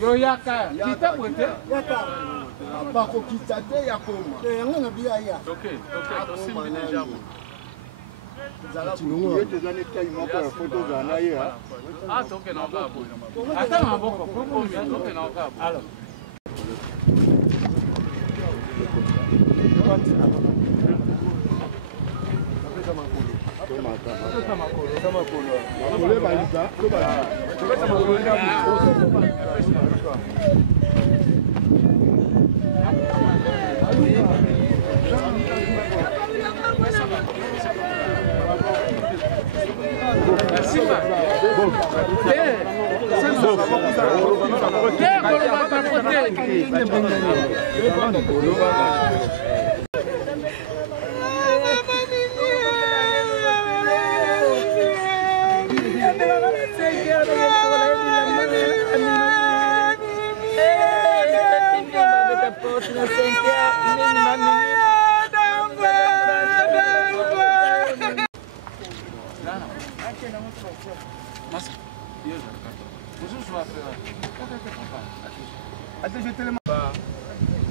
Yo yaka, kita kwete? Yaka. Bako kita te yakoma. Yango na biya ya. Ok, tosimbi déjà. Yetu zane kai moko ya photo za na ya. Ah, toke na ngabo. Ata maboko, popo mi toke na ngabo. Alors.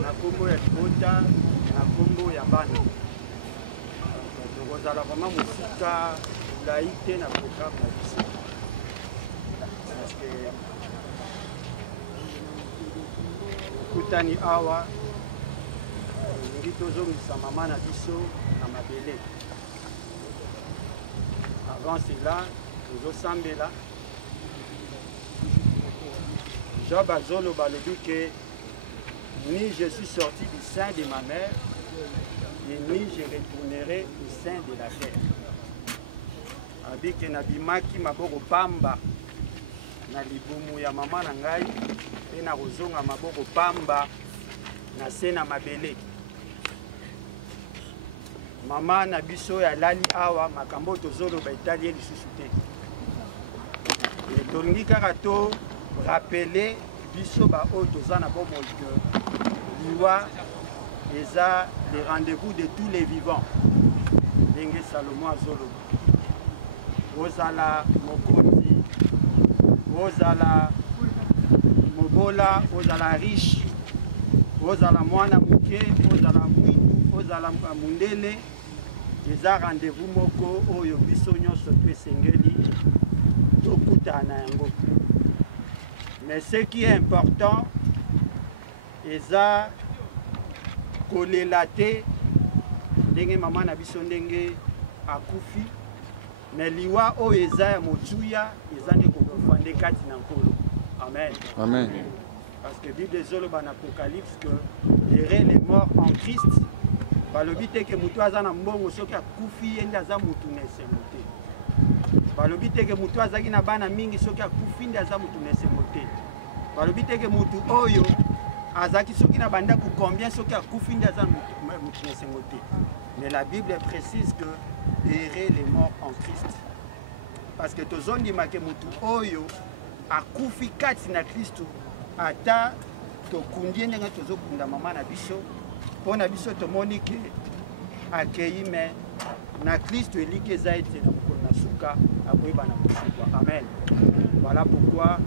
Na Congo ya Kibota, na Congo ya Bana. Donc vraiment musika laïque na programme na biso. Parce que kutani awa ngito zongisa mama na biso na mabele. Avant cela, nous sambela. Job Azolo balobi que ni je suis sorti du sein de ma mère, et ni je retournerai au sein de la terre. Abike nabimaki maboko pamba na libumu ya mama na ngai pe na kozonga maboko pamba na se na mabele. Mama na biso ya lali awa makambo tozoloba etali lisusu te. Tolingi kaka to rappeler biso ba oyo toza na bomoi que liwa eza le rendez-vous de tous les vivants. Ndenge Salomon azoloba. Ozala mokonzi, ozala mobola, ozala riche, ozala mwana muke, ozala mwindu, ozala mundele. Eza rendez-vous moko oyo biso nyonso pe sengeli tokutana yango. Mais ce qui est important, eza kolela te ndenge mama na biso ndenge akufi, mais liwa oyo eza ya motuya eza nde kokufa nde kati na nkolo. Amen. Amen. Parce que Bible ezoloba na Apocalypse que les morts en Christ balobi te ke mutu aza na mbongo soki akufi ye nde aza mutu na esengo te. Balobi te ke mutu azalaki na bana mingi soki akufi nde aza mutu na esengo te. Balobi te ke mutu oyo azalaki soki na bandako combien soki akufi nde aza mutu na esengo te. Mais la Bible précise que errer les morts en Christ. Parce que tozondima ke mutu oyo akufi kati na Kristo ata tokundi ndenge tozokunda mama na biso mpona biso tomoni ke akei me na Kristo eliki eza ete na mokolo na suka akoyeba na kosikwa. Amen. Voilà pourquoi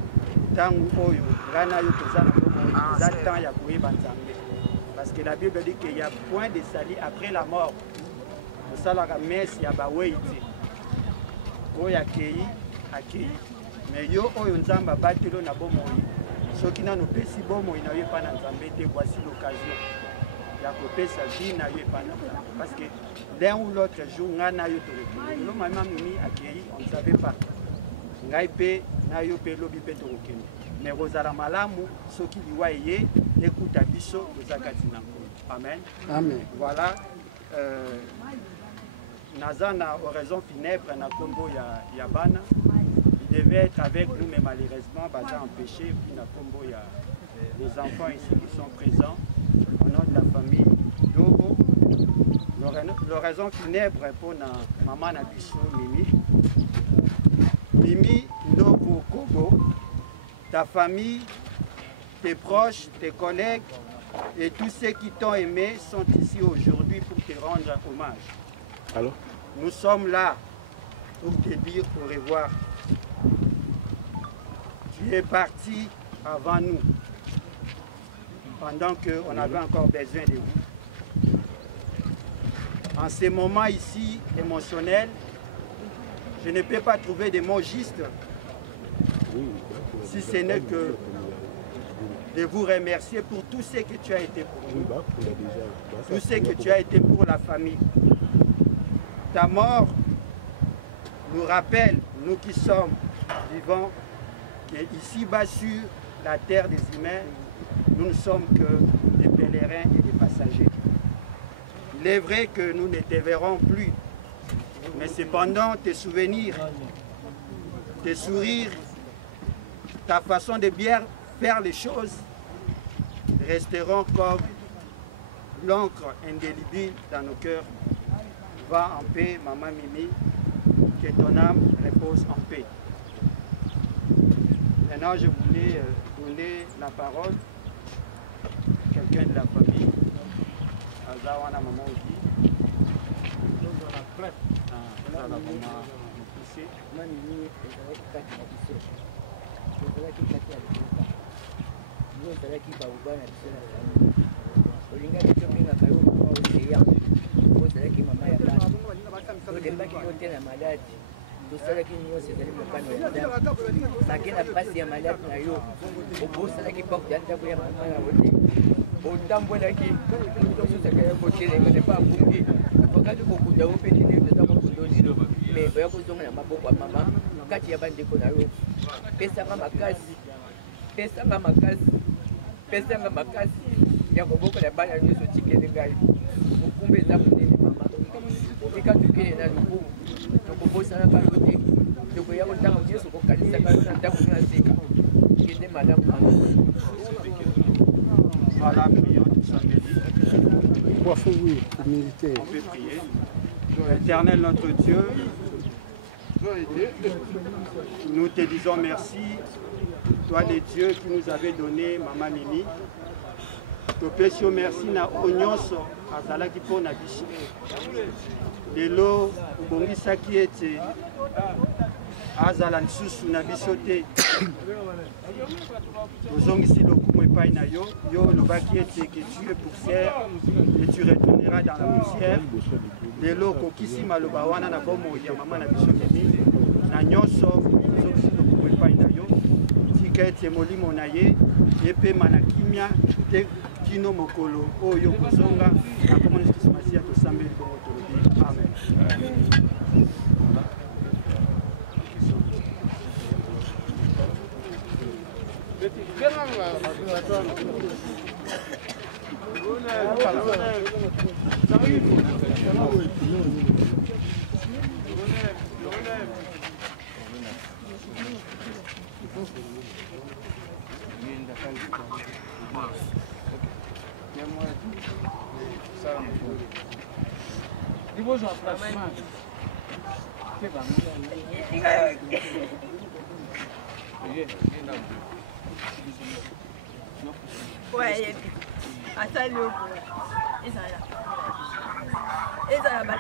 ntango oyo ngai na yo toza na bongo eza temps ya koyeba Nzambe. Parce que la Bible dit qu'il y a point de salut après la mort. Tosalaka messe ya bawei te oyo akei mais yo oyo Nzambe abatelo na bomoi soki nano opesi bomoi na yo epa na Nzambe te, voici l'occasion ya kopesa vie na yo epa na Nzambe. Parce que l'un ou l'autre jour ngai na yo tokokende lo mama mimi akei on ne savait pas ngai mpe na yo mpe lobi mpe tokokende mais kozala malamu soki liwa eye ekuta biso toza kati na nkolo. Amen. Amen. Voilà. Naza na oraison funèbre na kombo ya bana. Il devait être avec nous, mais malheureusement, baza empêché. Puis na kombo ya les enfants ici qui sont présents au nom de la famille Dobo. L'oraison funèbre pour na maman na biso Mimi. Mimi Dobo Kobo, ta famille, tes proches, tes collègues et tous ceux qui t'ont aimé sont ici aujourd'hui pour te rendre hommage. Alors? Nous sommes là pour te dire au revoir. Tu es parti avant nous, pendant qu'on avait encore besoin de vous. En ces moments ici émotionnels, je ne peux pas trouver des mots justes, si ce n'est que de vous remercier pour tout ce que tu as été pour nous, tout ce que tu as été pour la famille. Ta mort nous rappelle, nous qui sommes vivants, qu'ici-bas sur la terre des humains, nous ne sommes que des pèlerins et des passagers. Il est vrai que nous ne te verrons plus, mais cependant tes souvenirs, tes sourires, ta façon de bien faire les choses resteront comme l'encre indélébile dans nos cœurs. Va en paix, maman Mimi, que ton âme repose en paix. Maintenant, je voulais donner la parole à quelqu'un de la famille. Azawana maman aussi. Ozalaki mama ya bana tolembaki yo te na maladi tosalaki nyonso ezali mokano ya nzambe make na mpasi ya maladi na yo obosalaki porte ya ndako ya mama na yo te otambolaki tososaka ya kotelenga ne pa akumbi okaki kokunda yo mpe nini toza kokundoli me oya kozonga na maboko ya mama kati ya bandeko na yo pesanga makasi pesanga makasi pesanga makasi ya kobokola bana nyonso tikeli ngai mokumba eza monene mama tika tokende na lokumu tokobosanaka yo te tokoya kotanga nyonso kokanisaka yo na ndako na seka kende malamu mama. Voilà, prions tous en Oui, humilité. On peut prier. Éternel notre Dieu, nous te disons merci, toi le Dieu qui nous avait donné Maman Mimi. Topesi merci na onyonso azalaki mpona biso lelo obongisaki ete azala lisusu na biso te ozongisi lokumu epai na yo yo olobaki ete que tu es poussière et tu retourneras dans la poussière lelo okokisi maloba wana na bomoi ya mama na biso Mimi na nyonso ozongisi lokumu epai na yo tika ete molimo na ye epema na kimia te kino mokolo oyo kozonga na komona Yesu Masiya tosambeli bongo tolobi amen. Ouais, attends, le et ça là. Et ça va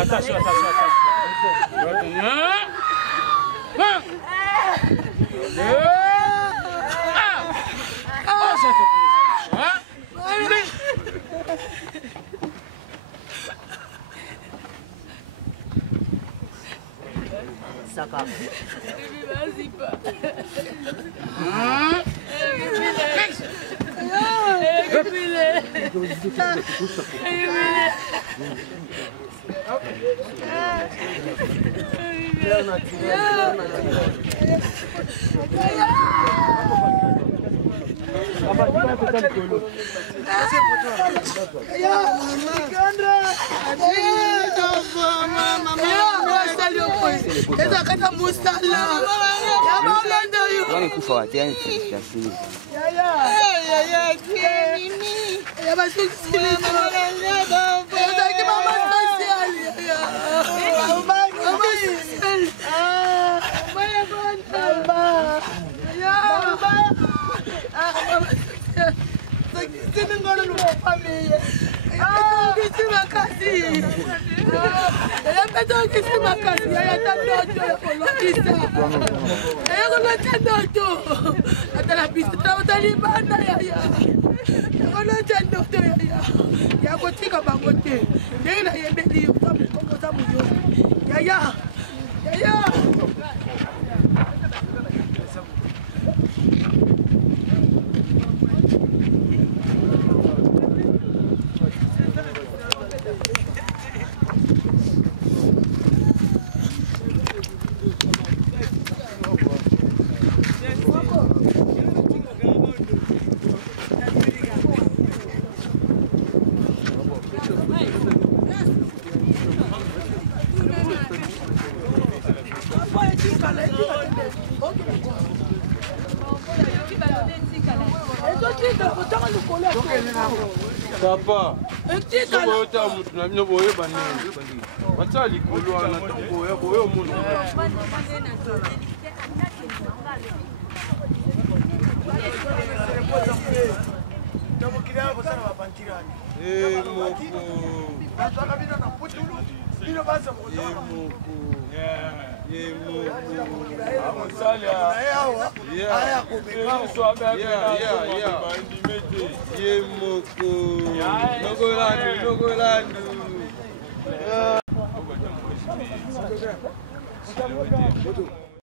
Attention. Saka. Vas-y pas. Papa, Yeah.